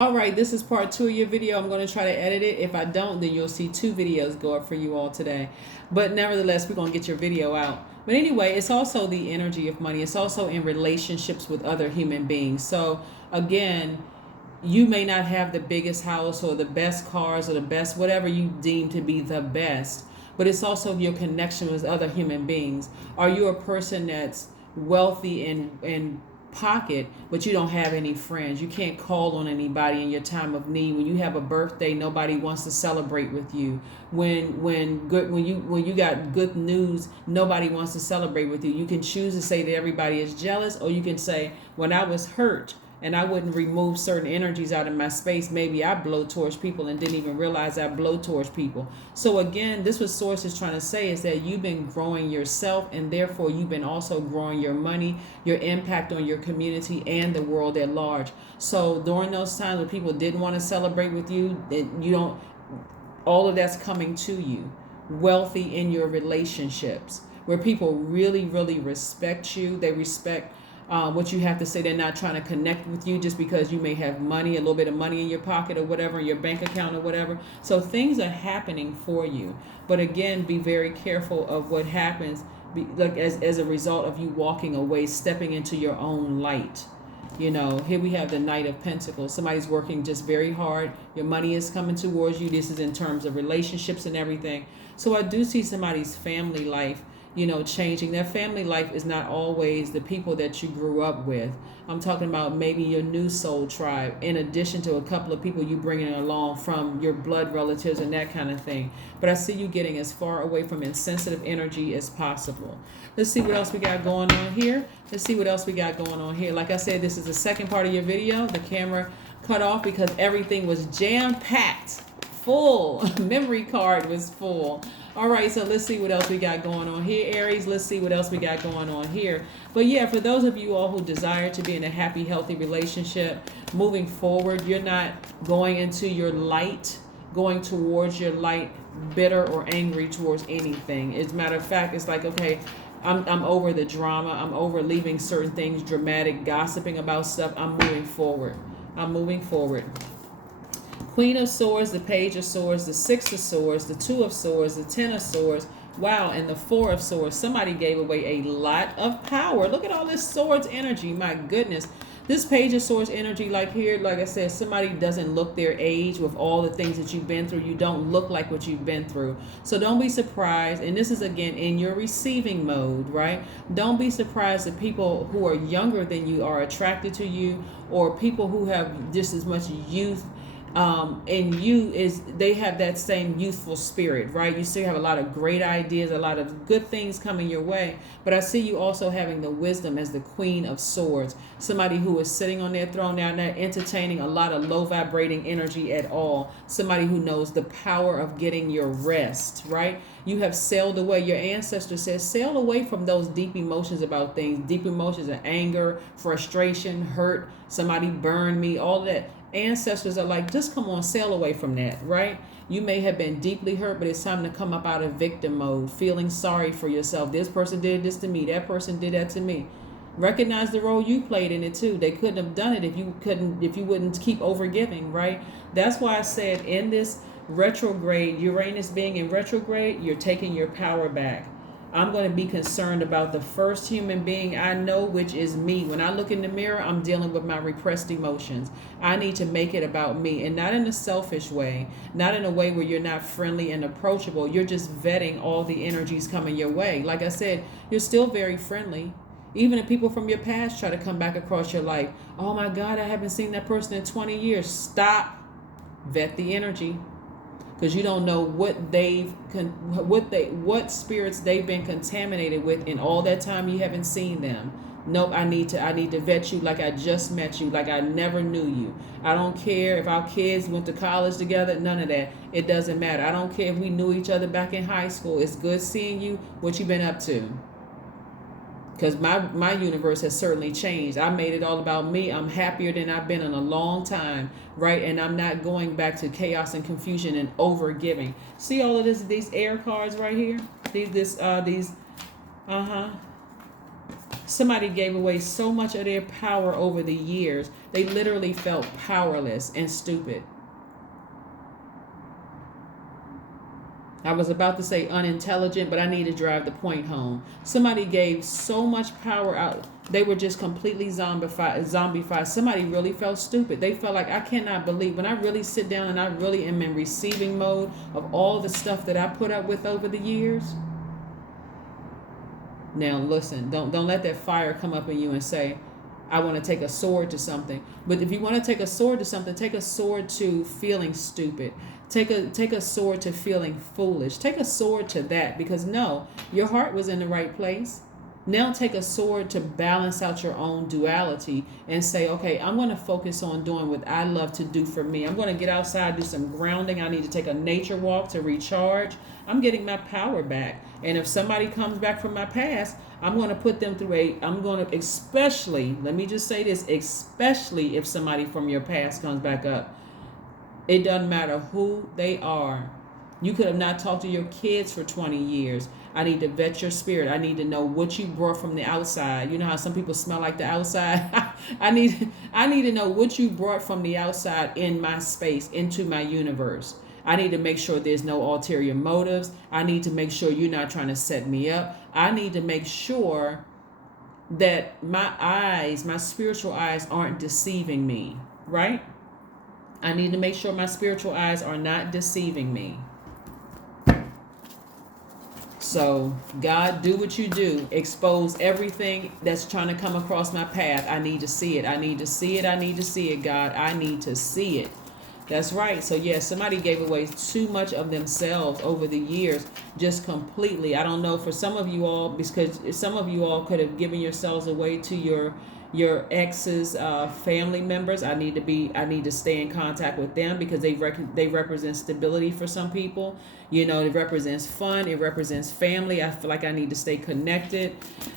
All right, this is part 2 of your video. I'm going to try to edit it. If I don't, then you'll see 2 videos go up for you all today. But nevertheless, we're going to get your video out. But anyway, it's also the energy of money. It's also in relationships with other human beings. So again, you may not have the biggest house or the best cars or the best, whatever you deem to be the best, but it's also your connection with other human beings. Are you a person that's wealthy and pocket, but you don't have any friends? You can't call on anybody in your time of need. When you have a birthday, nobody wants to celebrate with you. When you got good news, nobody wants to celebrate with you. You can choose to say that everybody is jealous, or you can say, when I was hurt and I wouldn't remove certain energies out of my space, maybe I blow towards people and didn't even realize I blow towards people. So again, this was Source is trying to say, is that you've been growing yourself, and therefore you've been also growing your money, your impact on your community and the world at large. So during those times when people didn't want to celebrate with you, you don't, all of that's coming to you. Wealthy in your relationships, where people really, really respect you. They respect what you have to say. They're not trying to connect with you just because you may have money, a little bit of money in your pocket or whatever, in your bank account or whatever. So things are happening for you. But again, be very careful of what happens as a result of you walking away, stepping into your own light. You know, here we have the Knight of Pentacles. Somebody's working just very hard. Your money is coming towards you. This is in terms of relationships and everything. So I do see somebody's family life, changing. Their family life is not always the people that you grew up with. I'm talking about maybe your new soul tribe, in addition to a couple of people you bringing along from your blood relatives and that kind of thing. But I see you getting as far away from insensitive energy as possible. Let's see what else we got going on here. Like I said, this is the second part of your video. The camera cut off because everything was jam-packed, full. Memory card was full. All right, so let's see what else we got going on here, Aries. Let's see what else we got going on here. But yeah, for those of you all who desire to be in a happy, healthy relationship, moving forward, you're not going into your light, going towards your light, bitter or angry towards anything. As a matter of fact, it's like, okay, I'm over the drama. I'm over leaving certain things dramatic, gossiping about stuff. I'm moving forward. Queen of Swords, the Page of Swords, the Six of Swords, the Two of Swords, the Ten of Swords. Wow, and the Four of Swords. Somebody gave away a lot of power. Look at all this swords energy. My goodness. This Page of Swords energy, like here, like I said, somebody doesn't look their age with all the things that you've been through. You don't look like what you've been through. So don't be surprised. And this is, again, in your receiving mode, right? Don't be surprised that people who are younger than you are attracted to you, or people who have just as much youth and they have that same youthful spirit, right? You still have a lot of great ideas, a lot of good things coming your way, but I see you also having the wisdom as the Queen of Swords, somebody who is sitting on their throne now, not entertaining a lot of low vibrating energy at all, somebody who knows the power of getting your rest, right? You have sailed away. Your ancestor says sail away from those deep emotions about things, deep emotions of anger, frustration, hurt, somebody burned me, all that. Ancestors are like, just come on, sail away from that, right? You may have been deeply hurt, but it's time to come up out of victim mode, feeling sorry for yourself. This person did this to me. That person did that to me. Recognize the role you played in it too. They couldn't have done it if you wouldn't keep overgiving, right? That's why I said in this retrograde, Uranus being in retrograde, you're taking your power back. I'm going to be concerned about the first human being I know, which is me. When I look in the mirror, I'm dealing with my repressed emotions. I need to make it about me, and not in a selfish way, not in a way where you're not friendly and approachable. You're just vetting all the energies coming your way. Like I said, you're still very friendly. Even if people from your past try to come back across your life, oh my God, I haven't seen that person in 20 years. Stop. Vet the energy. Because you don't know what spirits they've been contaminated with in all that time you haven't seen them. Nope, I need to vet you like I just met you, like I never knew you. I don't care if our kids went to college together, none of that. It doesn't matter. I don't care if we knew each other back in high school. It's good seeing you. What you been up to? Because my universe has certainly changed. I made it all about me. I'm happier than I've been in a long time, right? And I'm not going back to chaos and confusion and over giving. See all of these air cards right here? These Somebody gave away so much of their power over the years. They literally felt powerless and stupid. I was about to say unintelligent, but I need to drive the point home. Somebody gave so much power out. They were just completely zombified. Somebody really felt stupid. They felt like, I cannot believe, when I really sit down and I really am in receiving mode of all the stuff that I put up with over the years. Now listen, don't let that fire come up in you and say, I want to take a sword to something. But if you want to take a sword to something, take a sword to feeling stupid. Take a sword to feeling foolish. Take a sword to that, because no, your heart was in the right place. Now take a sword to balance out your own duality and say, okay, I'm going to focus on doing what I love to do for me. I'm going to get outside, do some grounding. I need to take a nature walk to recharge. I'm getting my power back. And if somebody comes back from my past, I'm going to put them through especially, let me just say this, especially if somebody from your past comes back up. It doesn't matter who they are. You could have not talked to your kids for 20 years. I need to vet your spirit. I need to know what you brought from the outside. You know how some people smell like the outside? I need to know what you brought from the outside in my space, into my universe. I need to make sure there's no ulterior motives. I need to make sure you're not trying to set me up. I need to make sure that my spiritual eyes aren't deceiving me, right? I need to make sure my spiritual eyes are not deceiving me. So, God, do what you do. Expose everything that's trying to come across my path. I need to see it. I need to see it. I need to see it, God. I need to see it. That's right. So, yes, somebody gave away too much of themselves over the years, just completely. I don't know, for some of you all, because some of you all could have given yourselves away to your ex's family members. I need to stay in contact with them, because they represent stability for some people. You know, it represents fun. It represents family. I feel like I need to stay connected.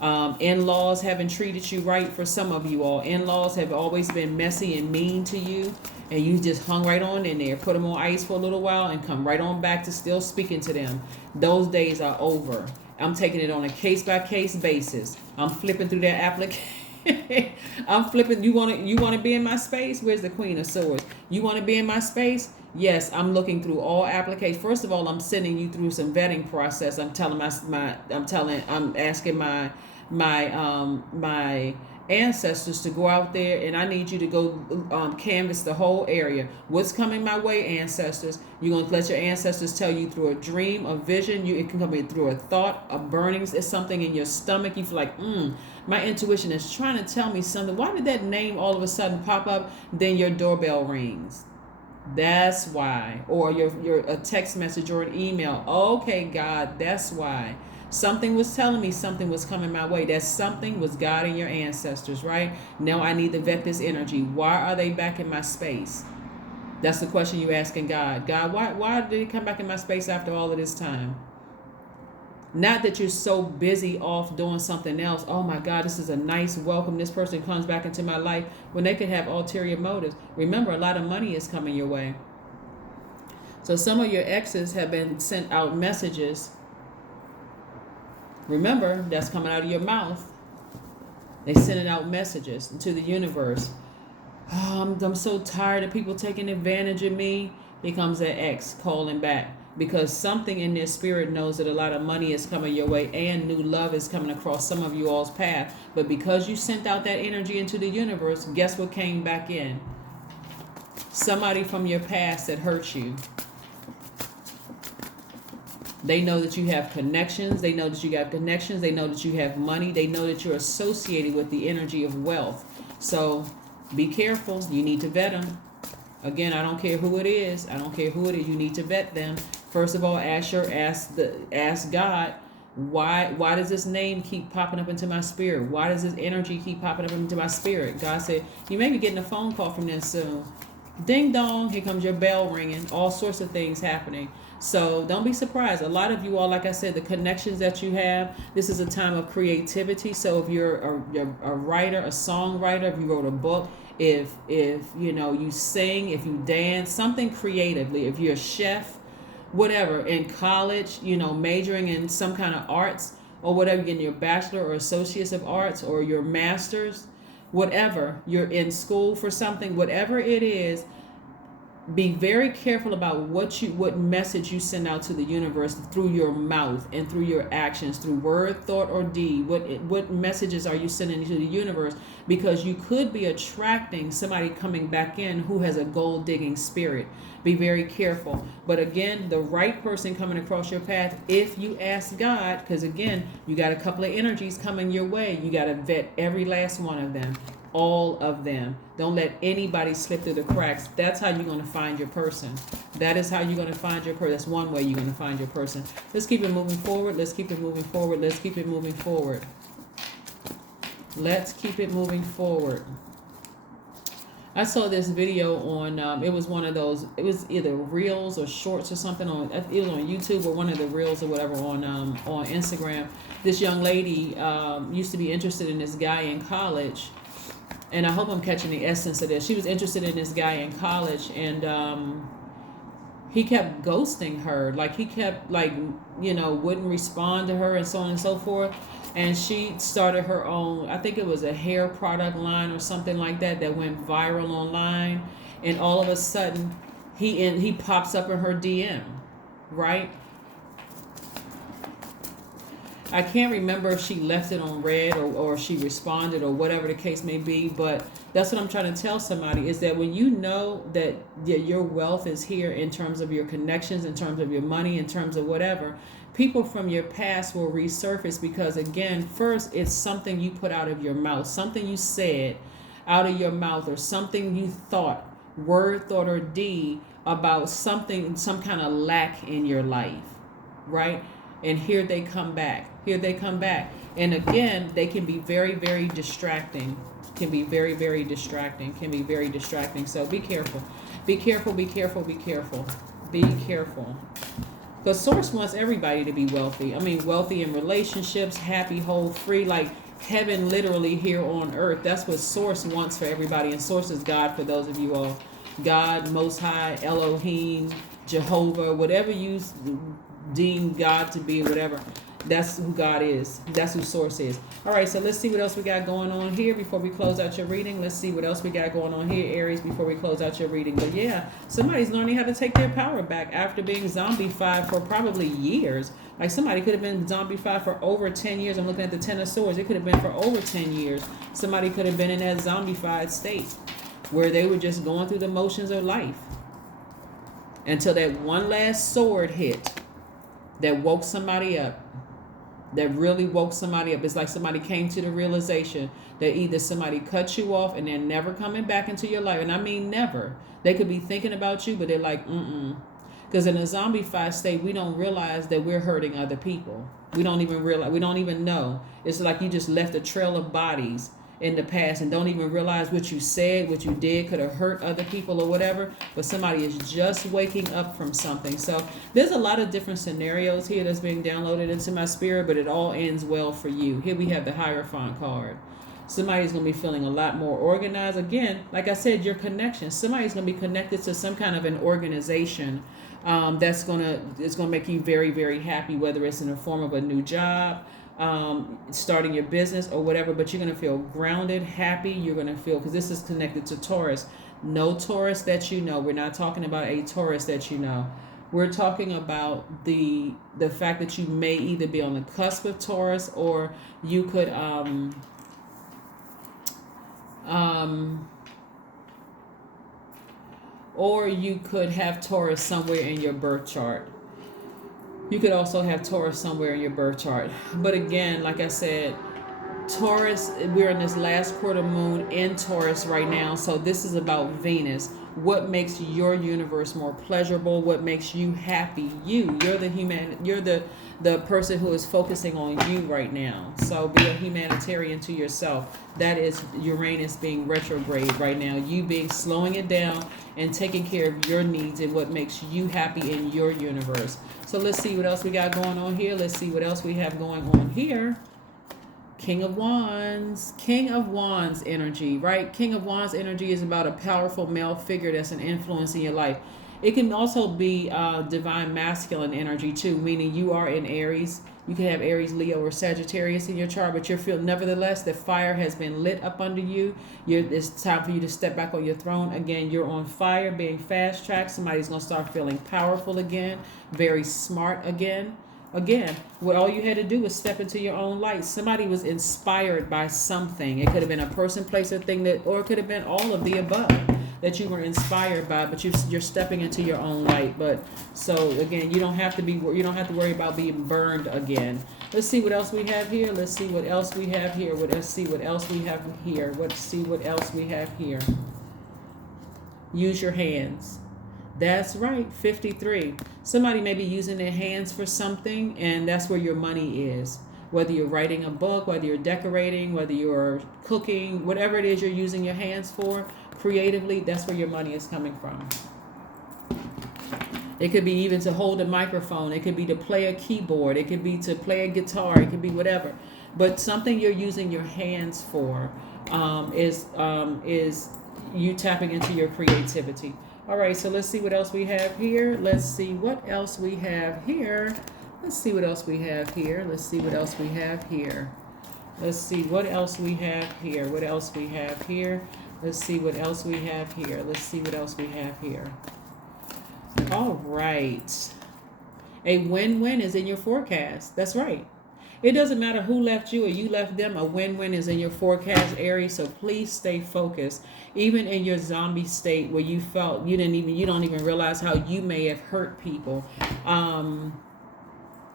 In-laws haven't treated you right for some of you all. In-laws have always been messy and mean to you, and you just hung right on in there, put them on ice for a little while, and come right on back to still speaking to them. Those days are over. I'm taking it on a case-by-case basis. I'm flipping through that application. I'm flipping. You want to be in my space? Where's the Queen of Swords? You want to be in my space? Yes, I'm looking through all applications. First of all, I'm sending you through some vetting process. I'm asking my ancestors to go out there, and I need you to go canvas the whole area. What's coming my way, ancestors? You're going to let your ancestors tell you through a dream, a vision. It can come in through a thought, a burning. It's something in your stomach. You feel like, my intuition is trying to tell me something. Why did that name all of a sudden pop up? Then your doorbell rings. That's why. Or your a text message or an email. Okay, God, that's why. Something was telling me something was coming my way. That something was God and your ancestors, right? Now I need to vet this energy. Why are they back in my space? That's the question you're asking God. God, why did they come back in my space after all of this time? Not that you're so busy off doing something else. Oh my God, this is a nice welcome. This person comes back into my life, when they could have ulterior motives. Remember, a lot of money is coming your way. So some of your exes have been sent out messages. Remember, that's coming out of your mouth. They're sending out messages into the universe. Oh, I'm so tired of people taking advantage of me. Here comes that ex calling back, because something in their spirit knows that a lot of money is coming your way and new love is coming across some of you all's path. But because you sent out that energy into the universe, guess what came back in? Somebody from your past that hurt you. They know that you have connections. They know that you got connections. They know that you have money. They know that you're associated with the energy of wealth. So be careful. You need to vet them. Again, I don't care who it is. You need to vet them. First of all, ask God, why does this name keep popping up into my spirit? Why does this energy keep popping up into my spirit? God said, you may be getting a phone call from them soon. Ding dong, here comes your bell ringing. All sorts of things happening. So don't be surprised. A lot of you all, like I said, the connections that you have, this is a time of creativity. So if you're a writer, a songwriter, if you wrote a book, if you sing, if you dance, something creatively, if you're a chef, whatever, in college, majoring in some kind of arts, or whatever, you're getting your bachelor or associates of arts or your master's, whatever, you're in school for something, whatever it is, be very careful about what message you send out to the universe through your mouth and through your actions, through word, thought, or deed. What messages are you sending to the universe? Because you could be attracting somebody coming back in who has a gold digging spirit. Be very careful. But again, the right person coming across your path, if you ask God, because again, you got a couple of energies coming your way. You got to vet every last one of them. All of them. Don't let anybody slip through the cracks. That's how you're going to find your person. That is how you're going to find your person. That's one way you're going to find your person. Let's keep it moving forward. Let's keep it moving forward. Let's keep it moving forward. Let's keep it moving forward. I saw this video on, it was one of those, it was either reels or shorts or something on, it was on YouTube or one of the reels or whatever on Instagram. This young lady used to be interested in this guy in college. And I hope I'm catching the essence of this. She was interested in this guy in college, and he kept ghosting her. Like, he kept, like, wouldn't respond to her and so on and so forth. And she started her own, I think it was a hair product line or something like that went viral online. And all of a sudden, he pops up in her DM, right? I can't remember if she left it on red or she responded or whatever the case may be, but that's what I'm trying to tell somebody, is that when you know that your wealth is here in terms of your connections, in terms of your money, in terms of whatever, people from your past will resurface, because again, first, it's something you put out of your mouth, something you said out of your mouth, or something you thought, word, thought, or deed about something, some kind of lack in your life, right? And here they come back. Here they come back. And again, they can be very, very distracting. Can be very, very distracting. Can be very distracting. So be careful. Be careful, be careful, be careful. Be careful. Because Source wants everybody to be wealthy. I mean, wealthy in relationships, happy, whole, free, like heaven literally here on earth. That's what Source wants for everybody. And Source is God, for those of you all. God, Most High, Elohim, Jehovah, whatever you deem God to be, whatever, that's who God is. That's who Source is. All right, so let's see what else we got going on here before we close out your reading. Let's see what else we got going on here, Aries, before we close out your reading. But yeah, somebody's learning how to take their power back after being zombified for probably years. Like, somebody could have been zombified for over 10 years. I'm looking at the Ten of Swords. It could have been for over 10 years. Somebody could have been in that zombified state where they were just going through the motions of life until that one last sword hit that woke somebody up, that really woke somebody up. It's like somebody came to the realization that either somebody cut you off and they're never coming back into your life. And I mean never. They could be thinking about you, but they're like, Because in a zombified state, we don't realize that we're hurting other people. We don't even realize, we don't even know. It's like you just left a trail of bodies in the past and don't even realize what you said, what you did could have hurt other people or whatever, but somebody is just waking up from something. So there's a lot of different scenarios here that's being downloaded into my spirit, but it all ends well for you. Here we have the Hierophant card. Somebody's going to be feeling a lot more organized. Again, like I said, your connection. Somebody's going to be connected to some kind of an organization it's going to make you very, very happy, whether it's in the form of a new job, starting your business or whatever, but you're going to feel grounded, happy. You're going to feel, because this is connected to Taurus. No Taurus that you know. We're not talking about a Taurus that you know. We're talking about the fact that you may either be on the cusp of Taurus, or you could or you could have Taurus somewhere in your birth chart. You could also have Taurus somewhere in your birth chart. But again, like I said, Taurus, we're in this last quarter moon in Taurus right now. So this is about Venus. What makes your universe more pleasurable? What makes you happy? You're the person who is focusing on you right now. So be a humanitarian to yourself. That is Uranus being retrograde right now. You being slowing it down and taking care of your needs and what makes you happy in your universe. So let's see what else we got going on here. Let's see what else we have going on here. King of Wands. King of Wands energy, right? King of Wands energy is about a powerful male figure that's an influence in your life. It can also be divine masculine energy too, meaning you are in Aries. You can have Aries, Leo, or Sagittarius in your chart, but you feel nevertheless the fire has been lit up under you. It's time for you to step back on your throne again. You're on fire, being fast tracked. Somebody's gonna start feeling powerful again, very smart again. Again, what all you had to do was step into your own light. Somebody was inspired by something. It could have been a person, place, or thing that, or it could have been all of the above that you were inspired by. But you're stepping into your own light. But so again, you don't have to worry about being burned again. Let's see what else we have here. Let's see what else we have here. Let's see what else we have here. Let's see what else we have here. Use your hands. That's right, 53. Somebody may be using their hands for something, and that's where your money is. Whether you're writing a book, whether you're decorating, whether you're cooking, whatever it is you're using your hands for, creatively, that's where your money is coming from. It could be even to hold a microphone. It could be to play a keyboard. It could be to play a guitar. It could be whatever. But something you're using your hands for is you tapping into your creativity. All right, so let's see what else we have here. Let's see what else we have here. Let's see what else we have here. Let's see what else we have here. Let's see what else we have here. What else we have here. Let's see what else we have here. Let's see what else we have here. All right. A win-win is in your forecast. That's right. It doesn't matter who left you or you left them. A win-win is in your forecast, Aries. So please stay focused. Even in your zombie state where you felt you don't even realize how you may have hurt people,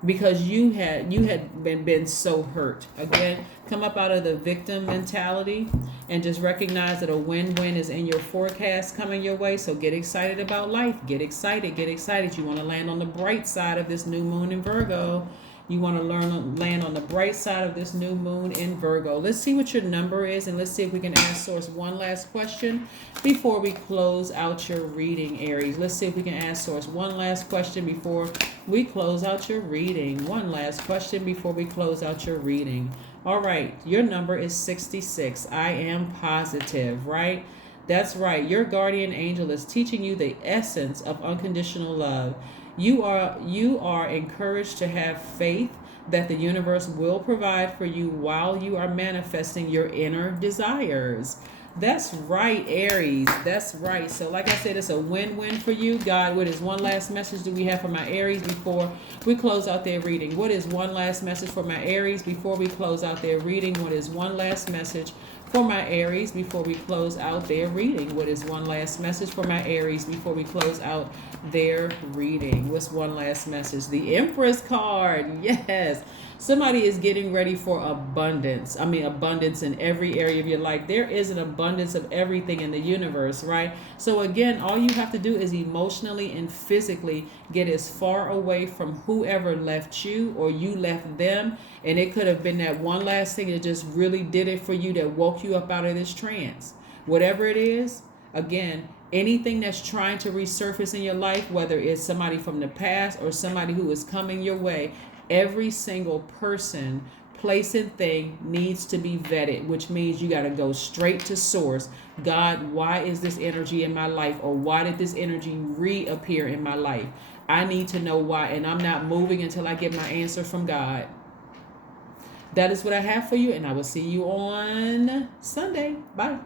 because you had been so hurt. Again, come up out of the victim mentality and just recognize that a win-win is in your forecast coming your way. So get excited about life. Get excited. Get excited. You want to land on the bright side of this new moon in Virgo. You want to land on the bright side of this new moon in Virgo. Let's see what your number is, and let's see if we can ask Source one last question before we close out your reading, Aries. Let's see if we can ask Source one last question before we close out your reading. One last question before we close out your reading. All right, your number is 66. I am positive, right? That's right. Your guardian angel is teaching you the essence of unconditional love. You are encouraged to have faith that the universe will provide for you while you are manifesting your inner desires. That's right, Aries. That's right. So like I said, it's a win-win for you. God, what is one last message do we have for my Aries before we close out their reading? What is one last message for my Aries before we close out their reading? What is one last message for my Aries before we close out their reading? What is one last message for my Aries before we close out their reading? What's one last message? The Empress card. Yes. Somebody is getting ready for abundance. I mean, abundance in every area of your life. There is an abundance of everything in the universe, right? So again, all you have to do is emotionally and physically get as far away from whoever left you or you left them. And it could have been that one last thing that just really did it for you, that woke you up out of this trance. Whatever it is, again, anything that's trying to resurface in your life, whether it's somebody from the past or somebody who is coming your way, every single person, place, and thing needs to be vetted, which means you got to go straight to source. God, why is this energy in my life? Or why did this energy reappear in my life? I need to know why, and I'm not moving until I get my answer from God. That is what I have for you, and I will see you on Sunday. Bye.